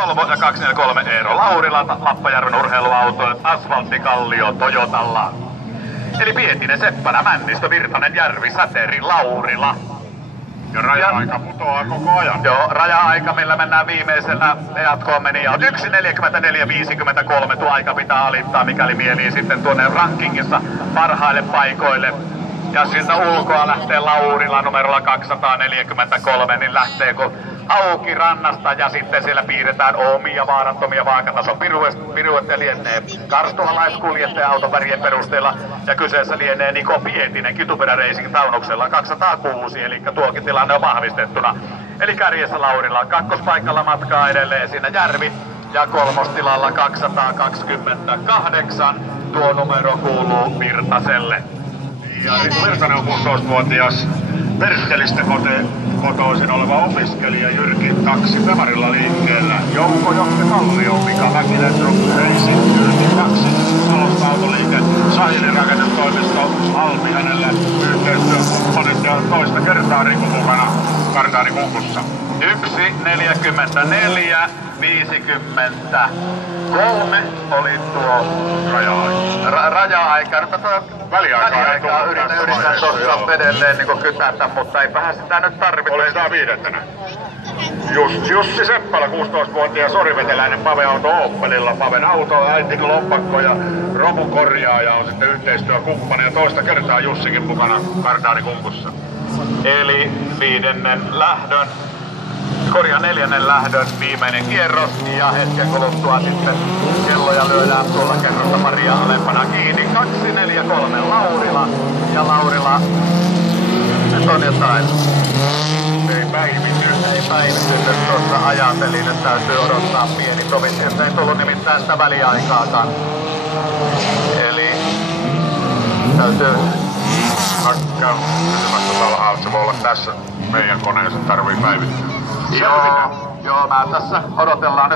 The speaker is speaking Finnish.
Volvo ja 243 Eero Laurila, Lappajärven urheiluauto, asfalttikallio Toyotalla. Eli Pietinen, Seppälä, Männistö, Virtanen, Järvi, Säteri, Laurila. Ja raja-aika putoaa koko ajan. Joo, raja-aika, millä mennään viimeisellä jatkoon meni. 1.44.53 tuo aika pitää alittaa, mikäli mielii sitten tuonne rankingissa parhaille paikoille. Ja siltä ulkoa lähtee Laurila numerolla 243, niin lähtee kun auki rannasta ja sitten siellä piirretään omia vaarattomia vaakatason piruette lienee karstualaiskuljettaja autovärien perusteella. Ja kyseessä lienee Niko Pietinen Kituperä Racing Taunuksella 206, eli tuokin tilanne on vahvistettuna. Eli kärjessä Laurila, kakkospaikalla matkaa edelleen siinä Järvi ja kolmostilalla 228. Tuo numero kuuluu Virtaselle. Ja Virtanen on 16-vuotias Perttelistä kotoisin oleva opiskelija Jyrki Taksi Pemarilla liikkeellä. Jouko Jokke Kallio, Mika Mäkinen Racing, Jyrki Taksi, Salosta autoliike, Sahilin rakennustoimisto, Almi hänelle yhteistyökumppanit ja toista kertaa Riku mukana kartaani kunkussa. 1.44.53 oli tuo raja-aika. Väliaikaa yritän tuossa edelleen niin kytätä, mutta eipähän sitä nyt tarvitse. Oli sitä viidentenä. Jussi Seppälä, 16-vuotias oriveteläinen Pave-auto Opelilla. Paven auto, äiti lompakko ja romukorjaaja on sitten yhteistyökumppani ja toista kertaa Jussikin mukana kartaani kunkussa. Eli neljännen lähdön viimeinen kierros ja hetken kuluttua sitten kelloja lyödään tuolla kerrosta Maria alempana kiinni. 243 Laurila ja Laurila nyt on jotain. Ei päivity, nyt tuossa ajatelin, että täytyy odottaa pieni tovi. Sieltä ei tullut nimittäin sitä väliaikaakaan. Eli täytyy Käyn kysymässä alhaalta, se voi olla tässä meidän koneessa, tarvii päivittää. Joo, mä tässä odotellaan nyt.